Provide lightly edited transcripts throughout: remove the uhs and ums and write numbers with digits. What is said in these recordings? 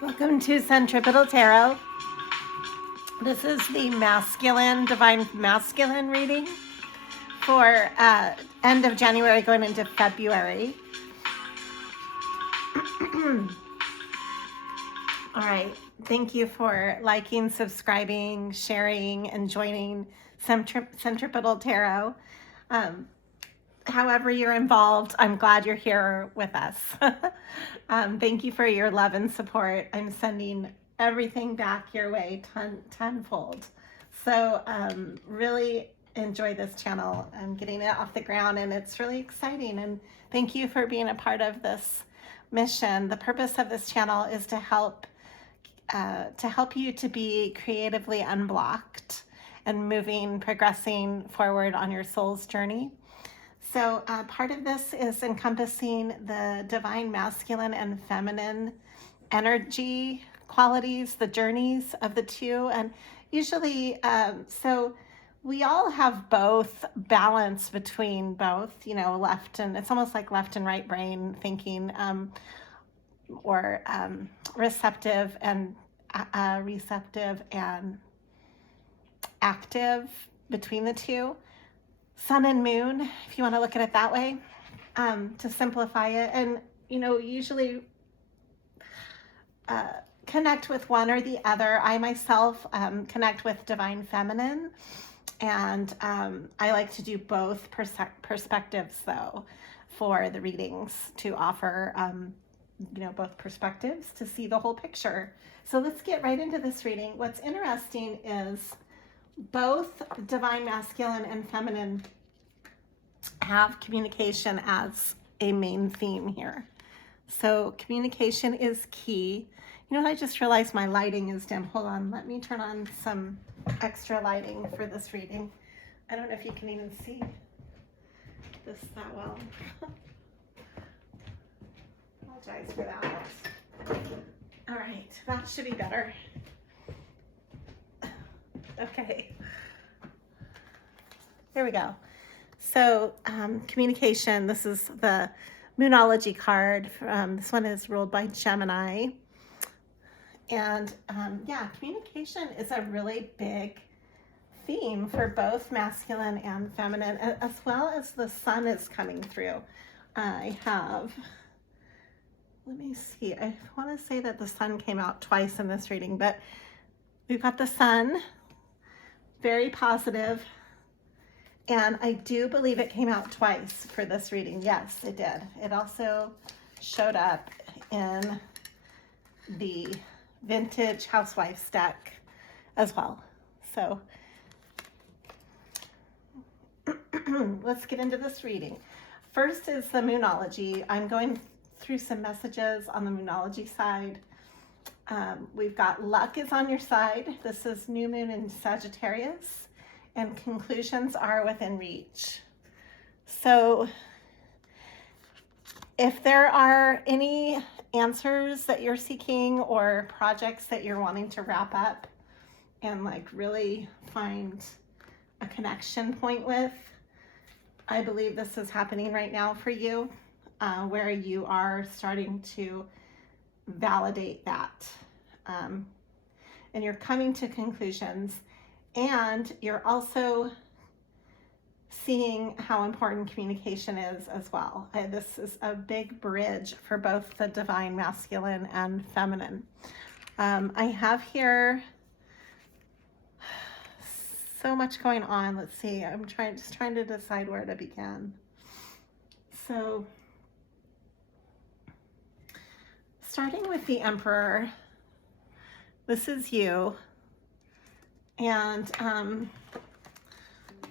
Welcome to Centripetal Tarot. This is the Divine Masculine reading for end of January going into February. All right. Thank you for liking, subscribing, sharing, and joining Centripetal Tarot. However you're involved, I'm glad you're here with us. Thank you for your love and support. I'm sending everything back your way tenfold. So really enjoy this channel. I'm getting it off the ground and it's really exciting. And thank you for being a part of this mission. The purpose of this channel is to help you to be creatively unblocked and progressing forward on your soul's journey. So part of this is encompassing the divine masculine and feminine energy qualities, the journeys of the two. And usually, so we all have both, balance between both, left and, it's almost like left and right brain thinking, or receptive and active between the two. Sun and moon, if you want to look at it that way, to simplify it. And, usually connect with one or the other. I myself connect with divine feminine, and I like to do both perspectives, though, for the readings to offer, both perspectives to see the whole picture. So let's get right into this reading. What's interesting is both divine masculine and feminine have communication as a main theme here. So communication is key. I just realized my lighting is dim. Hold on, let me turn on some extra lighting for this reading. I don't know if you can even see this that well. Apologize for that. All right, that should be better. Okay, there we go. So communication, this is the moonology card. This one is ruled by Gemini. And communication is a really big theme for both masculine and feminine, as well as the sun is coming through. Let me see, I want to say that the sun came out twice in this reading, but we've got the sun, very positive, and I do believe it came out twice for this reading. Yes, it did. It also showed up in the Vintage Housewives deck as well. So let's get into this reading. First is the moonology. I'm going through some messages on the moonology side. We've got luck is on your side. This is new moon in Sagittarius, and conclusions are within reach. So if there are any answers that you're seeking or projects that you're wanting to wrap up and really find a connection point with, I believe this is happening right now for you, where you are starting to validate that. And you're coming to conclusions, and you're also seeing how important communication is as well. This is a big bridge for both the divine masculine and feminine. I have here so much going on. Let's see, I'm just trying to decide where to begin. So starting with the Emperor, this is you, and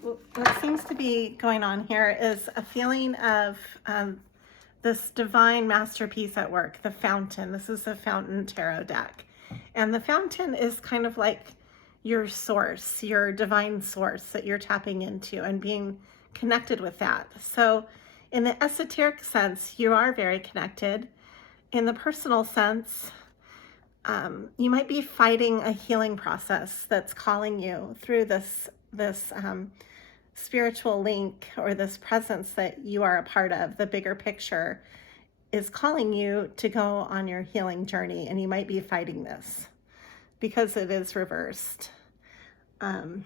what seems to be going on here is a feeling of this divine masterpiece at work, the Fountain. This is the Fountain Tarot deck, and the Fountain is kind of like your source, your divine source that you're tapping into and being connected with that. So in the esoteric sense, you are very connected. In the personal sense, you might be fighting a healing process that's calling you through this spiritual link or this presence that you are a part of. The bigger picture is calling you to go on your healing journey, and you might be fighting this because it is reversed. And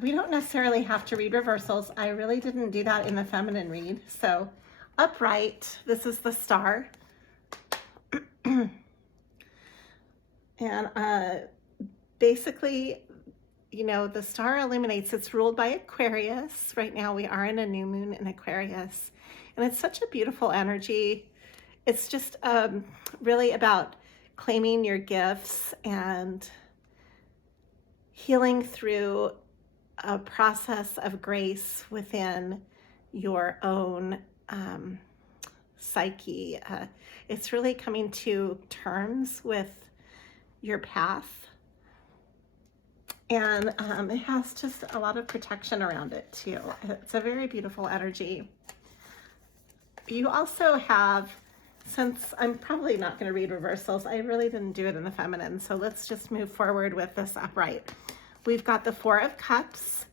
we don't necessarily have to read reversals. I really didn't do that in the feminine read. So upright, this is the star. And basically, you know, the star illuminates. It's ruled by Aquarius. Right now we are in a new moon in Aquarius. And it's such a beautiful energy. It's just really about claiming your gifts and healing through a process of grace within your own psyche. It's really coming to terms with your path. And it has just a lot of protection around it too. It's a very beautiful energy. You also have, since I'm probably not going to read reversals, I really didn't do it in the feminine. So let's just move forward with this upright. We've got the Four of Cups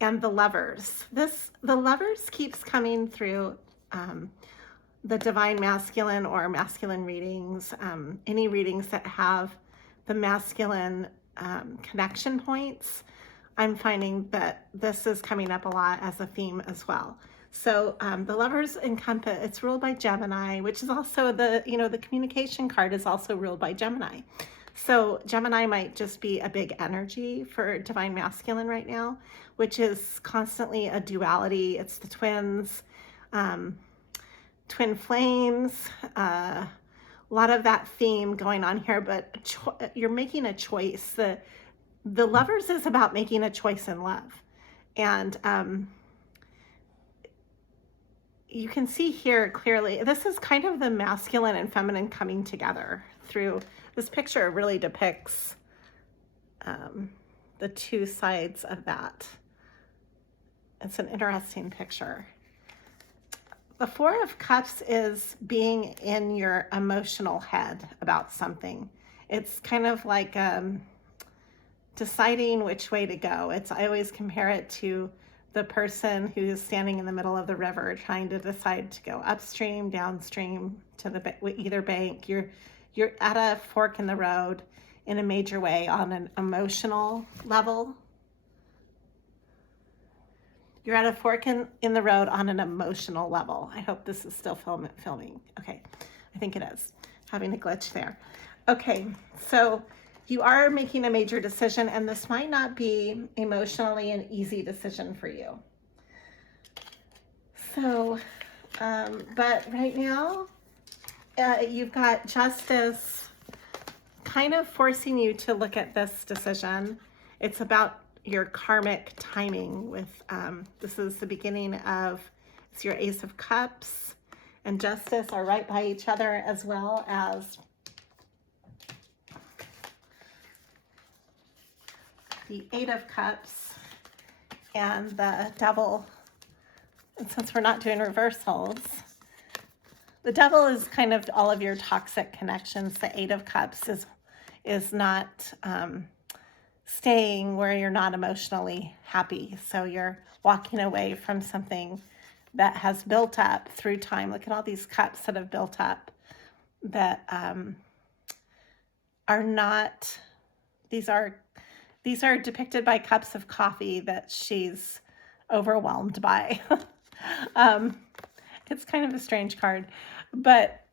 and the Lovers. The Lovers keeps coming through the divine masculine or masculine readings, any readings that have the masculine connection points. I'm finding that this is coming up a lot as a theme as well. So the Lovers encompass, it's ruled by Gemini, which is also the communication card is also ruled by Gemini. So Gemini might just be a big energy for divine masculine right now, which is constantly a duality. It's the twins, twin flames, a lot of that theme going on here, but you're making a choice. The Lovers is about making a choice in love. And you can see here clearly, this is kind of the masculine and feminine coming together through this picture. Really depicts the two sides of that. It's an interesting picture. The Four of Cups is being in your emotional head about something. It's kind of like deciding which way to go. I always compare it to the person who's standing in the middle of the river trying to decide to go upstream, downstream, to either bank. You're at a fork in the road in a major way on an emotional level. You're at a fork in the road on an emotional level. I hope this is still filming. Okay, I think it is. Having a glitch there. Okay, so you are making a major decision, and this might not be emotionally an easy decision for you. So, but right now, you've got Justice kind of forcing you to look at this decision. It's about your karmic timing with, this is the beginning of, it's your Ace of Cups and Justice are right by each other, as well as the Eight of Cups and the Devil. And since we're not doing reversals, the Devil is kind of all of your toxic connections. The Eight of Cups is not staying where you're not emotionally happy. So you're walking away from something that has built up through time. Look at all these cups that have built up that are not, these are depicted by cups of coffee that she's overwhelmed by. It's kind of a strange card, but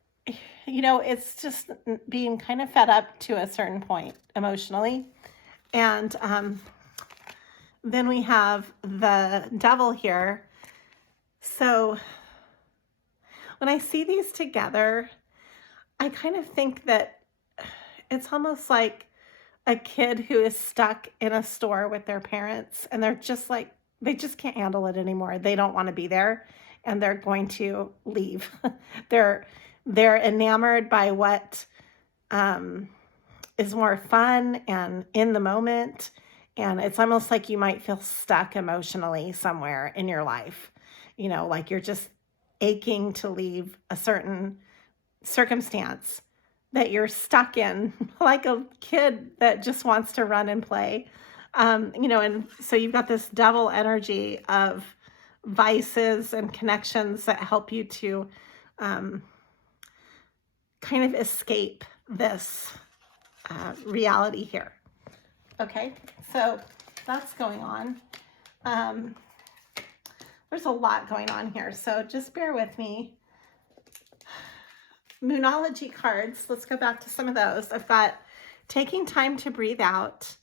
it's just being kind of fed up to a certain point emotionally. And then we have the Devil here. So when I see these together, I kind of think that it's almost like a kid who is stuck in a store with their parents, and they're just like, they just can't handle it anymore. They don't want to be there, and they're going to leave. They're enamored by what is more fun and in the moment. And it's almost like you might feel stuck emotionally somewhere in your life, like you're just aching to leave a certain circumstance that you're stuck in, like a kid that just wants to run and play. And so you've got this Devil energy of vices and connections that help you to kind of escape this reality here. Okay, so that's going on. There's a lot going on here, so just bear with me. Moonology cards, let's go back to some of those. I've got taking time to breathe out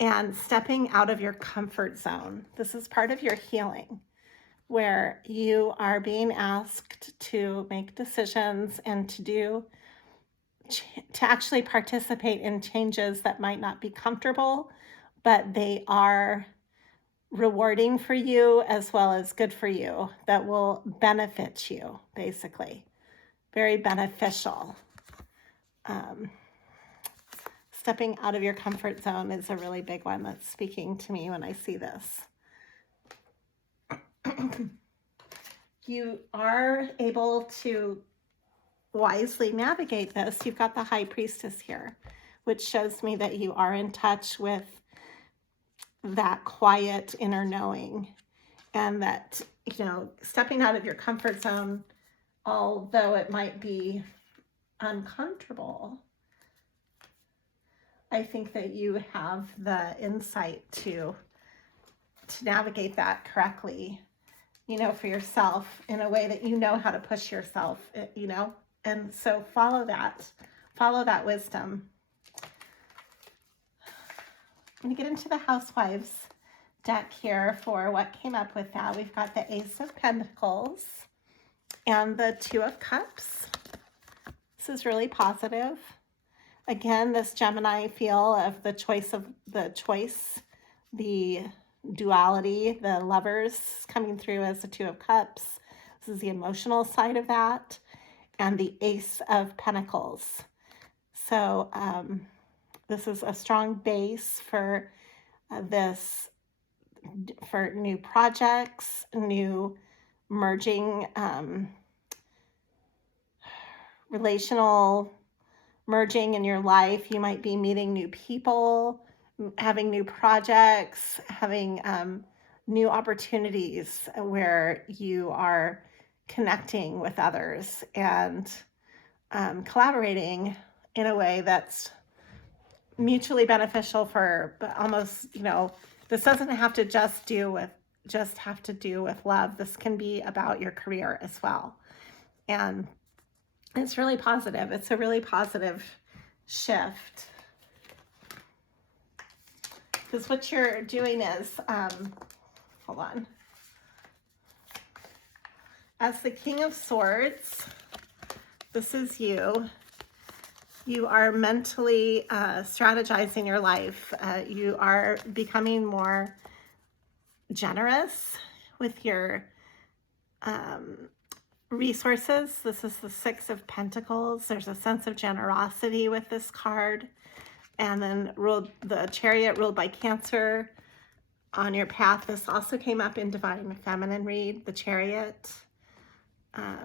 and stepping out of your comfort zone. This is part of your healing, where you are being asked to make decisions and to actually participate in changes that might not be comfortable, but they are rewarding for you as well as good for you, that will benefit you, basically. Very beneficial. Stepping out of your comfort zone is a really big one that's speaking to me when I see this. You are able to wisely navigate this. You've got the High Priestess here, which shows me that you are in touch with that quiet inner knowing, and that, you know, stepping out of your comfort zone, although it might be uncomfortable, I think that you have the insight to navigate that correctly, you know, for yourself, in a way that you know how to push yourself, you know, and so follow that wisdom. I'm going to get into the Housewives deck here for what came up with that. We've got the Ace of Pentacles and the Two of Cups. This is really positive. Again, this Gemini feel of the choice, the duality, the lovers coming through as the Two of Cups. This is the emotional side of that. And the Ace of Pentacles. So this is a strong base for for new projects, new merging, relational merging in your life. You might be meeting new people, having new projects, having new opportunities where you are connecting with others and collaborating in a way that's mutually beneficial for almost, you know, this doesn't have to just have to do with love. This can be about your career as well. And it's really positive. It's a really positive shift. Because what you're doing is, hold on. As the King of Swords, this is you. You are mentally strategizing your life. You are becoming more generous with your resources. This is the Six of Pentacles. There's a sense of generosity with this card. And then the Chariot ruled by Cancer on your path. This also came up in Divine Feminine read, the Chariot,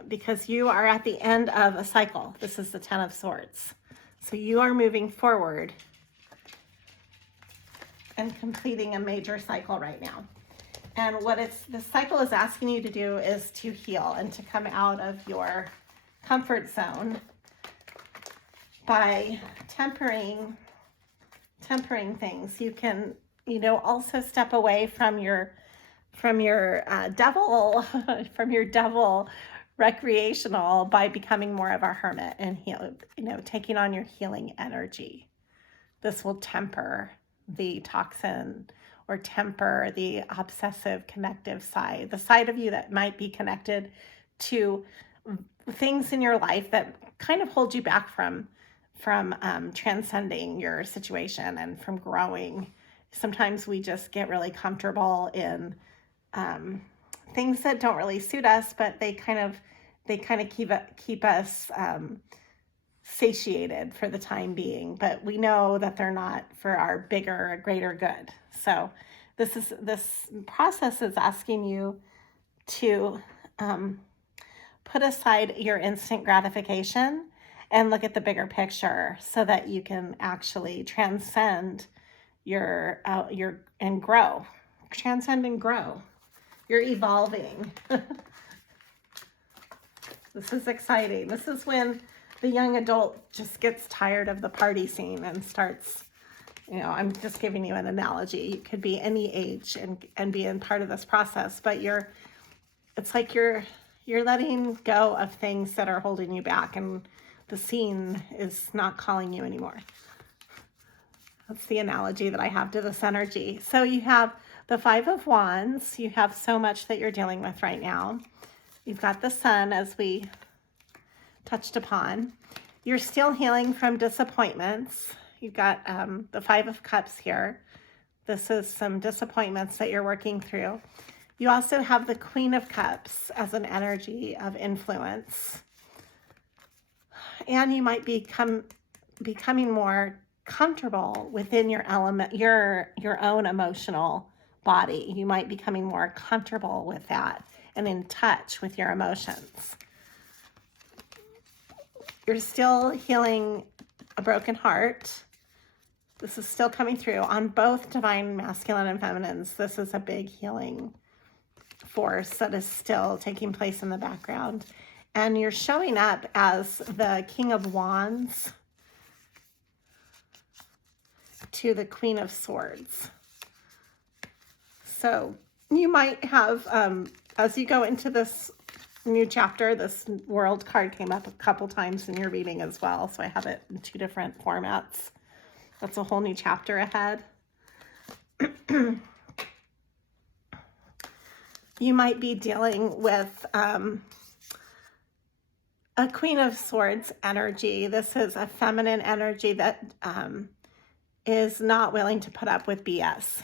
because you are at the end of a cycle. This is the Ten of Swords. So you are moving forward and completing a major cycle right now. And what this cycle is asking you to do is to heal and to come out of your comfort zone by tempering things. You can, you know, also step away from your devil recreational by becoming more of a hermit and heal, you know, taking on your healing energy. This will temper the toxin or temper the obsessive connective side, the side of you that might be connected to things in your life that kind of hold you back from transcending your situation and from growing. Sometimes we just get really comfortable in things that don't really suit us, but they kind of keep us satiated for the time being. But we know that they're not for our bigger, greater good. So this process is asking you to put aside your instant gratification and look at the bigger picture, so that you can actually transcend and grow. Transcend and grow. You're evolving. This is exciting. This is when the young adult just gets tired of the party scene and starts, you know, I'm just giving you an analogy. You could be any age and be in part of this process, but it's like you're letting go of things that are holding you back, and the scene is not calling you anymore. That's the analogy that I have to this energy. So you have the Five of Wands. You have so much that you're dealing with right now. You've got the Sun, as we touched upon. You're still healing from disappointments. You've got the Five of Cups here. This is some disappointments that you're working through. You also have the Queen of Cups as an energy of influence. And you might becoming more comfortable within your element, your own emotional body. You might be becoming more comfortable with that and in touch with your emotions. You're still healing a broken heart. This is still coming through on both divine masculine and feminines. This is a big healing force that is still taking place in the background. And you're showing up as the King of Wands to the Queen of Swords. So you might have, as you go into this new chapter, this World card came up a couple times in your reading as well. So I have it in 2 different formats. That's a whole new chapter ahead. You might be dealing with a Queen of Swords energy. This is a feminine energy that is not willing to put up with BS.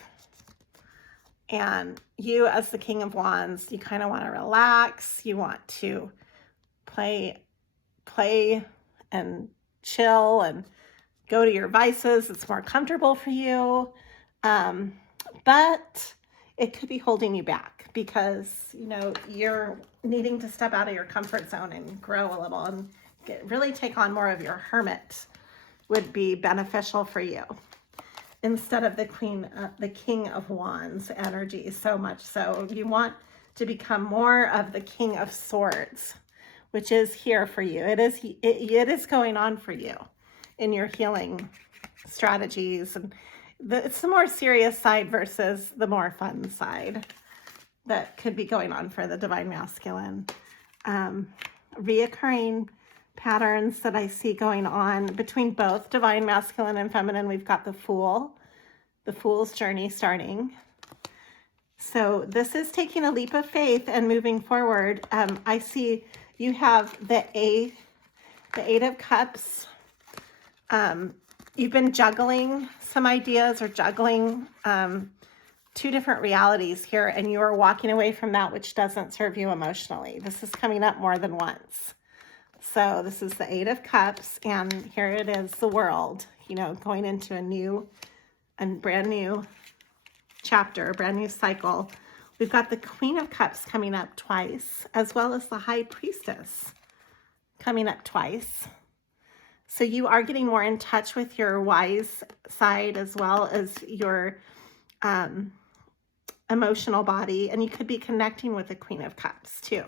And you, as the King of Wands, you kind of want to relax. You want to play and chill and go to your vices. It's more comfortable for you. But it could be holding you back because, you know, you're needing to step out of your comfort zone and grow a little and really take on more of your hermit would be beneficial for you instead of the King of Wands energy so much. So you want to become more of the King of Swords, which is here for you. It is going on for you in your healing strategies. And it's the more serious side versus the more fun side that could be going on for the divine masculine. Reoccurring patterns that I see going on between both divine masculine and feminine. We've got the Fool's journey starting. So this is taking a leap of faith and moving forward. I see you have the Eight of Cups. You've been juggling some ideas or juggling 2 different realities here, and you are walking away from that which doesn't serve you emotionally. This is coming up more than once. So this is the Eight of Cups, and here it is, the World, you know, going into a new and brand new chapter, a brand new cycle. We've got the Queen of Cups coming up twice, as well as the High Priestess coming up twice. So you are getting more in touch with your wise side as well as your emotional body, and you could be connecting with the Queen of Cups too.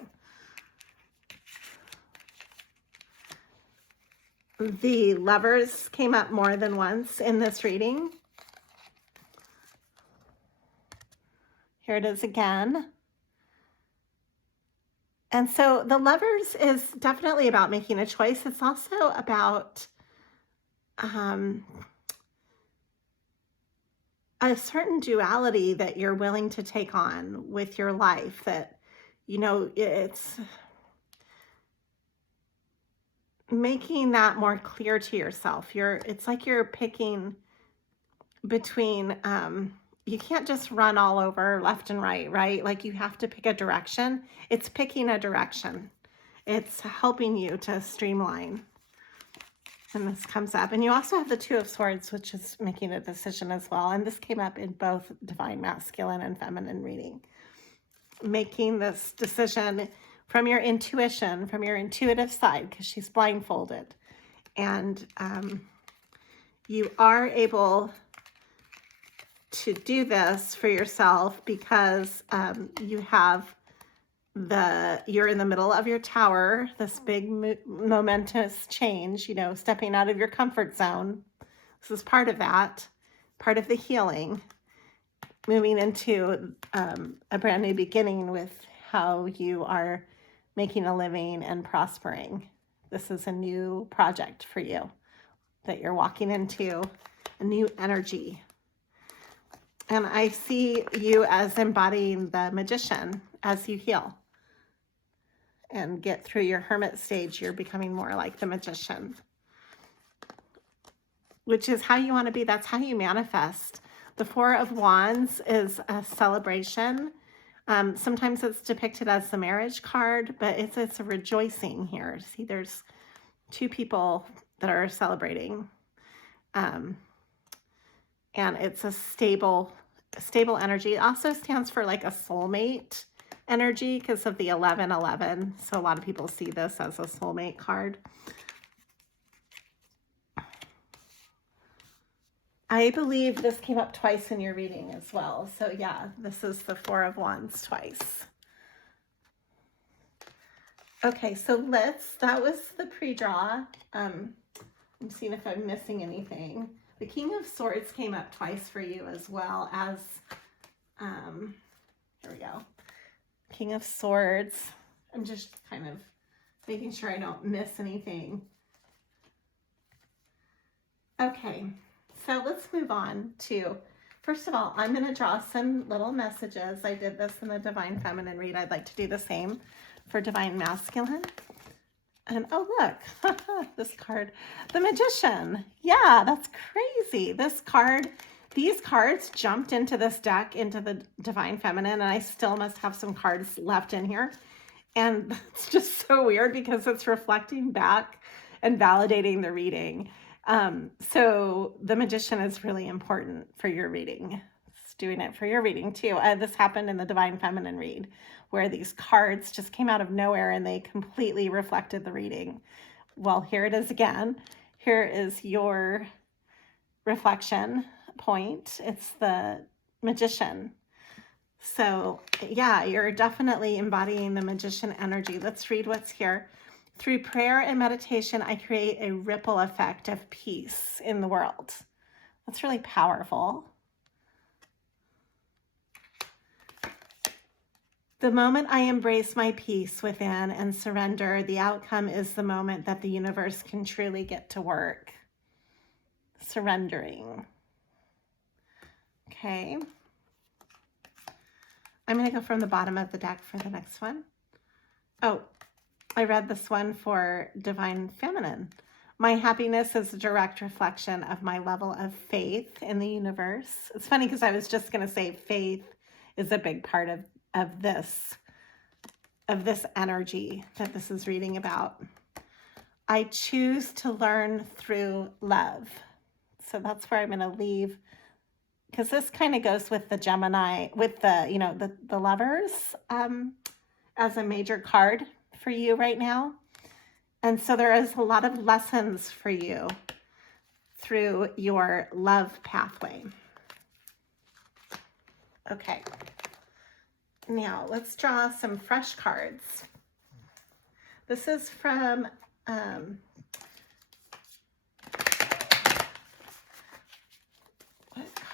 The Lovers came up more than once in this reading. Here it is again. And so the Lovers is definitely about making a choice. It's also about a certain duality that you're willing to take on with your life, that, you know, it's making that more clear to yourself. It's like you're picking between, you can't just run all over left and right? Like you have to pick a direction. It's picking a direction. It's helping you to streamline. And this comes up. And you also have the Two of Swords, which is making a decision as well. And this came up in both divine masculine and feminine reading. Making this decision from your intuition, from your intuitive side, because she's blindfolded. And you are able to do this for yourself because you have you're in the middle of your tower, this big momentous change, you know, stepping out of your comfort zone. This is part of that, part of the healing, moving into a brand new beginning with how you are making a living and prospering. This is a new project for you that you're walking into, a new energy. And I see you as embodying the magician as you heal and get through your hermit stage. You're becoming more like the magician, which is how you want to be. That's how you manifest. The Four of Wands is a celebration. Sometimes it's depicted as the marriage card, but it's a rejoicing here. See, there's two people that are celebrating. And it's a stable energy. It also stands for like a soulmate energy because of the 1111. So a lot of people see this as a soulmate card. I believe this came up twice in your reading as well. So yeah, this is the Four of Wands twice. Okay, so that was the pre-draw. I'm seeing if I'm missing anything. The King of Swords came up twice for you as well as, here we go. King of Swords. I'm just kind of making sure I don't miss anything. Okay, so let's move on to, first of all, I'm going to draw some little messages. I did this in the Divine Feminine read. I'd like to do the same for Divine Masculine. And oh, look, this card, the Magician. Yeah, that's crazy. These cards jumped into this deck, into the Divine Feminine, and I still must have some cards left in here. And it's just so weird because it's reflecting back and validating the reading. So the Magician is really important for your reading. It's doing it for your reading too. This happened in the Divine Feminine read where these cards just came out of nowhere and they completely reflected the reading. Well, here it is again. Here is your reflection point. It's the Magician. So yeah, you're definitely embodying the Magician energy. Let's read what's here. Through prayer and meditation, I create a ripple effect of peace in the world. That's really powerful. The moment I embrace my peace within and surrender, the outcome is the moment that the universe can truly get to work. Surrendering. Okay. I'm going to go from the bottom of the deck for the next one. Oh, I read this one for Divine Feminine. My happiness is a direct reflection of my level of faith in the universe. It's funny because I was just going to say faith is a big part of this energy that this is reading about. I choose to learn through love. So that's where I'm going to leave, because this kind of goes with the Gemini, with the lovers as a major card for you right now. And so there is a lot of lessons for you through your love pathway. Okay. Now, let's draw some fresh cards. This is from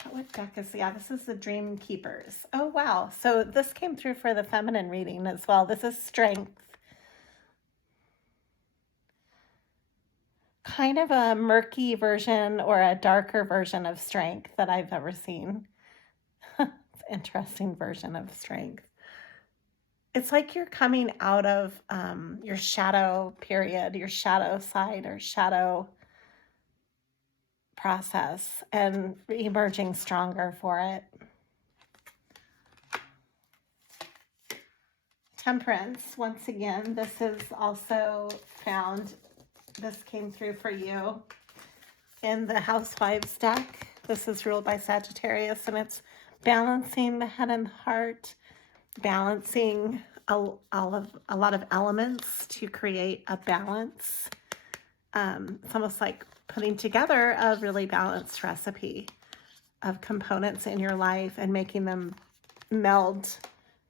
what deck is, yeah, this is the Dream Keepers. Oh, wow. So this came through for the feminine reading as well. This is Strength. Kind of a murky version or a darker version of Strength that I've ever seen. It's an interesting version of Strength. It's like you're coming out of your shadow period, your shadow side or shadow process and emerging stronger for it. Temperance, once again, this is also found, this came through for you in the Housewives deck. This is ruled by Sagittarius, and it's balancing the head and the heart, balancing a lot of elements to create a balance. It's almost like putting together a really balanced recipe of components in your life and making them meld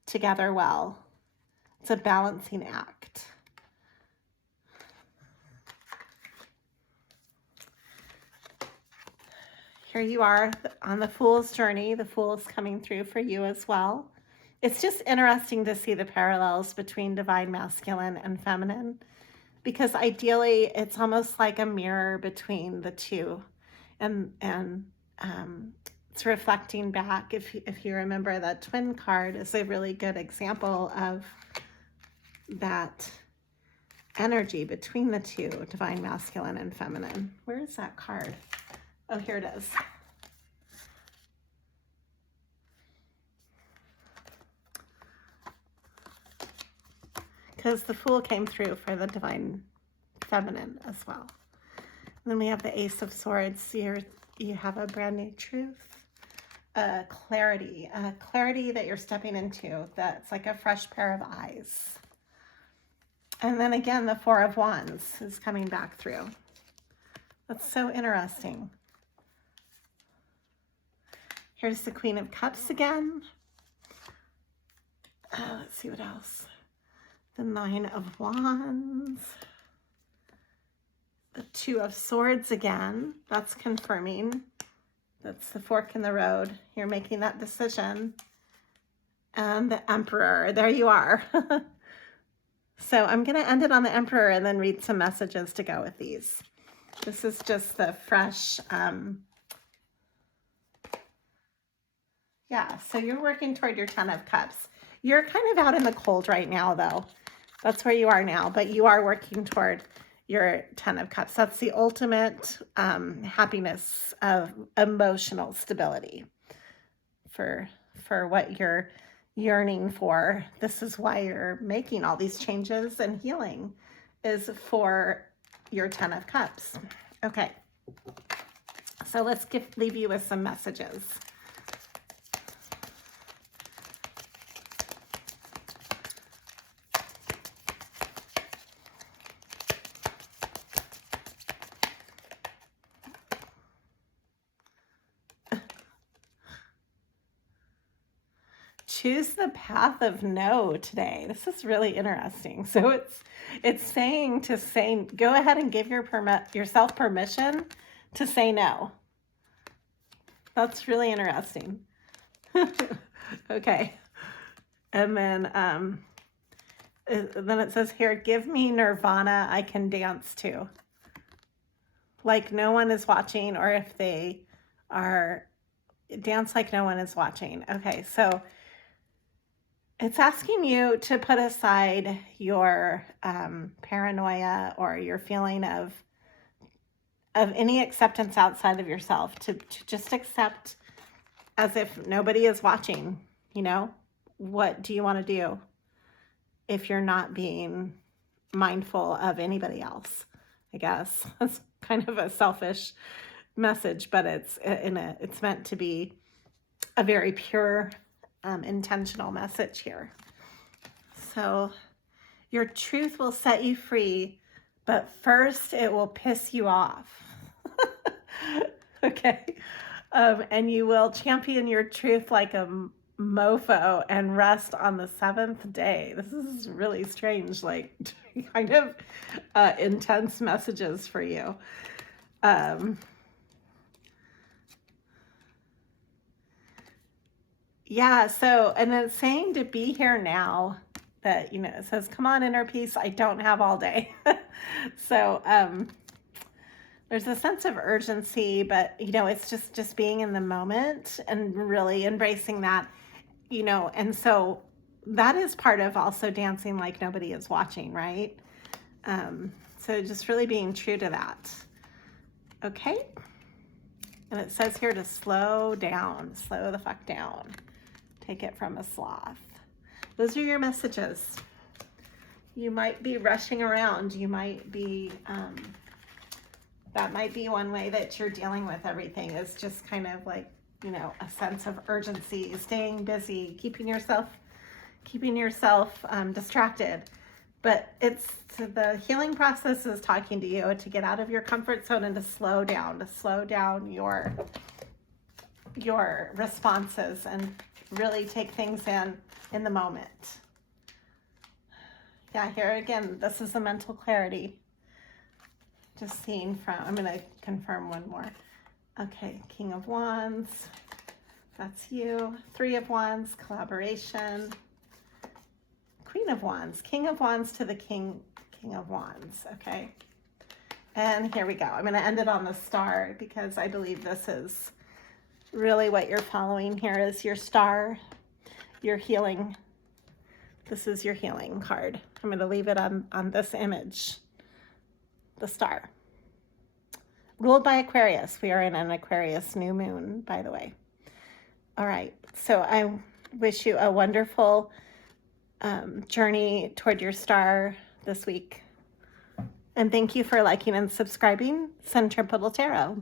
together well It's a balancing act. Here you are on the Fool's journey. The Fool is coming through for you as well. It's just interesting to see the parallels between divine masculine and feminine, because ideally it's almost like a mirror between the two. And it's reflecting back. If you remember, that twin card is a really good example of that energy between the two, divine masculine and feminine. Where is that card? Oh, here it is. Because the Fool came through for the divine feminine as well. And then we have the Ace of Swords. You have a brand new truth, clarity that you're stepping into. That's like a fresh pair of eyes. And then again, the Four of Wands is coming back through. That's so interesting. Here's the Queen of Cups again. Let's see what else. The Nine of Wands. The Two of Swords again. That's confirming. That's the fork in the road. You're making that decision. And the Emperor. There you are. So I'm going to end it on the Emperor and then read some messages to go with these. This is just the fresh... Yeah, so you're working toward your Ten of Cups. You're kind of out in the cold right now, though. That's where you are now, but you are working toward your Ten of Cups. That's the ultimate happiness of emotional stability for what you're yearning for. This is why you're making all these changes and healing, is for your Ten of Cups. Okay, so let's leave you with some messages. Choose the path of no today. This is really interesting. So it's saying to say, go ahead and give yourself permission to say no. That's really interesting. Okay. And then it says here, give me nirvana I can dance to. Like no one is watching, or if they are, dance like no one is watching. Okay, so it's asking you to put aside your paranoia or your feeling of any acceptance outside of yourself, to just accept as if nobody is watching. You know, what do you want to do if you're not being mindful of anybody else? I guess that's kind of a selfish message, but it's meant to be a very pure, intentional message here. So your truth will set you free, but first it will piss you off. Okay. And you will champion your truth like a mofo and rest on the seventh day. This is really strange, like kind of intense messages for you. Yeah, so, and it's saying to be here now, that, you know, it says, come on, inner peace, I don't have all day. So, there's a sense of urgency, but, you know, it's just being in the moment and really embracing that, you know, and so that is part of also dancing like nobody is watching, right? So just really being true to that. Okay. And it says here to slow down, slow the fuck down. Take it from a sloth. Those are your messages. You might be rushing around. You might be, that might be one way that you're dealing with everything, is just kind of like, you know, a sense of urgency, staying busy, keeping yourself distracted. But the healing process is talking to you to get out of your comfort zone and to slow down your responses and really take things in the moment. Yeah, here again, this is the mental clarity. Just seeing from, I'm going to confirm one more. Okay, King of Wands, that's you. Three of Wands, collaboration. Queen of Wands, King of Wands to the King of Wands, okay? And here we go. I'm going to end it on the star because I believe this is really what you're following here is your star, your healing. This is your healing card. I'm going to leave it on this image, the star. Ruled by Aquarius. We are in an Aquarius new moon, by the way. All right. So I wish you a wonderful journey toward your star this week. And thank you for liking and subscribing Centripetal Tarot.